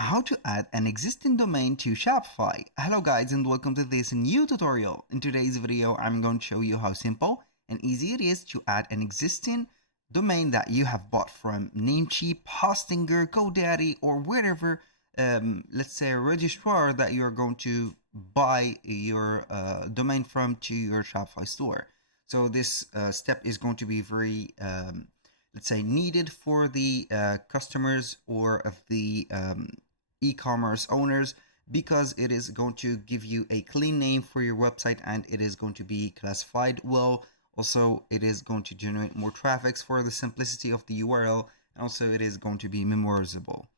How to add an existing domain to Shopify. Hello guys and welcome to this new tutorial. In today's video, I'm going to show you how simple and easy it is to add an existing domain that you have bought from Namecheap, Hostinger, GoDaddy, or wherever, let's say a registrar that you're going to buy your domain from to your Shopify store. So this step is going to be very let's say needed for the customers or of the e-commerce owners, because it is going to give you a clean name for your website and it is going to be classified well. Also, it is going to generate more traffic for the simplicity of the URL, and also it is going to be memorizable.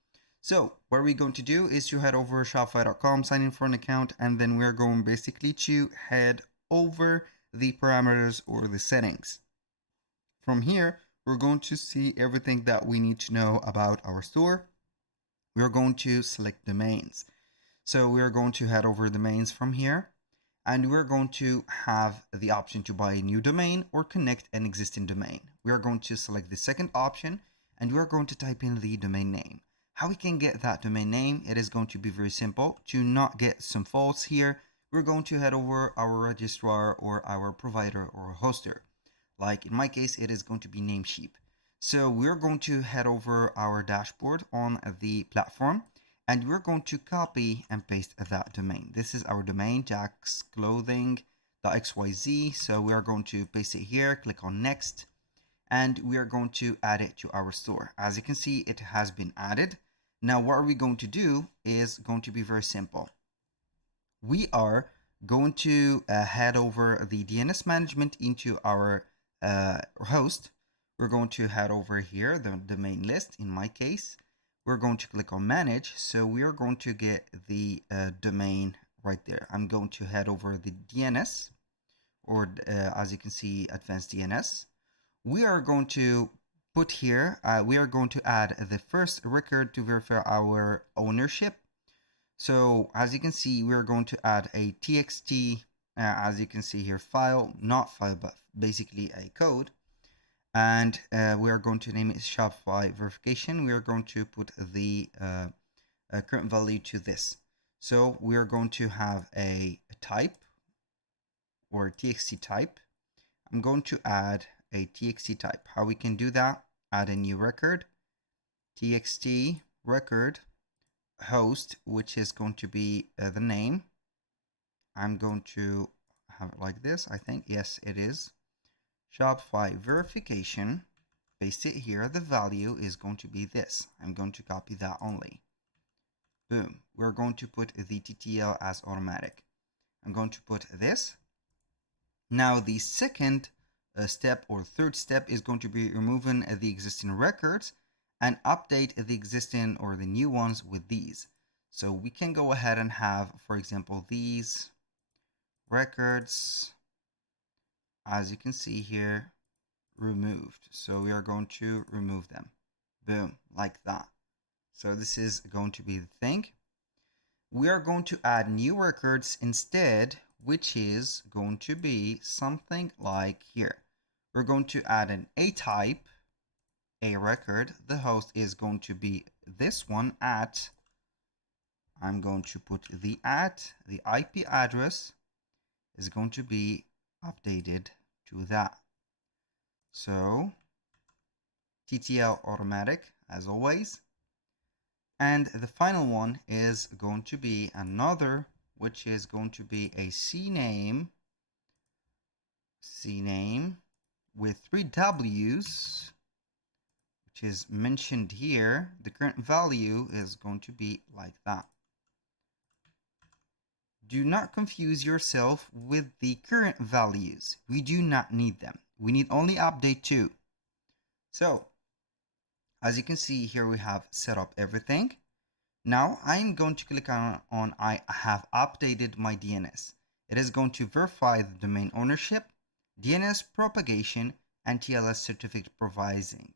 So what we're going to do is to head over shopify.com, sign in for an account, and then we're going basically to head over the parameters or the settings. From here, we're going to see everything that we need to know about our store. We're going to select domains. So we're going to head over domains from here, and we're going to have the option to buy a new domain or connect an existing domain. We are going to select the second option, and we're going to type in the domain name. How we can get that domain name, it is going to be very simple. To not get some faults here, we're going to head over our registrar or our provider or hoster. Like in my case, it is going to be Namecheap. So we're going to head over our dashboard on the platform, and we're going to copy and paste that domain. This is our domain, jacksclothing.xyz. So we are going to paste it here, click on next, and we are going to add it to our store. As you can see, it has been added. Now what are we going to do is going to be very simple. We are going to head over the DNS management into our host. We're going to head over here, the domain list. In my case, we're going to click on manage. So we are going to get the domain right there. I'm going to head over the DNS, or as you can see, advanced DNS. We are going to put here, we are going to add the first record to verify our ownership. So as you can see, we're going to add a txt, as you can see here, file, not file, but basically a code. And we are going to name it Shopify verification. We are going to put the current value to this. So we are going to have a type or txt type. I'm going to add a txt type. How we can do that? Add a new record, txt record host, which is going to be the name. I'm going to have it like this, I think. Yes, it is. Shopify verification, paste it here. The value is going to be this. I'm going to copy that only. Boom. We're going to put the TTL as automatic. I'm going to put this. Now the second step or third step is going to be removing the existing records and update the existing or the new ones with these. So we can go ahead and have, for example, these records, as you can see here, removed. So we are going to remove them. Boom, like that. So this is going to be the thing. We are going to add new records instead, which is going to be something like here. We're going to add an A type, a record. The host is going to be this one at, I'm going to put the at, the IP address is going to be updated to that. So TTL automatic as always. And the final one is going to be another, which is going to be a CNAME with 3 W's, which is mentioned here. The current value is going to be like that. Do not confuse yourself with the current values. We do not need them. We need only update 2. So as you can see here, we have set up everything. Now I'm going to click on I have updated my DNS. It is going to verify the domain ownership, DNS propagation, and TLS certificate provisioning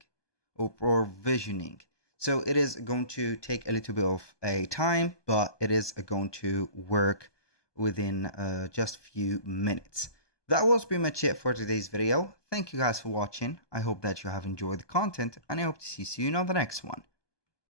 or provisioning. So it is going to take a little bit of a time, but it is going to work within just a few minutes. That was pretty much it for today's video. Thank you guys for watching. I hope that you have enjoyed the content, and I hope to see you soon on the next one.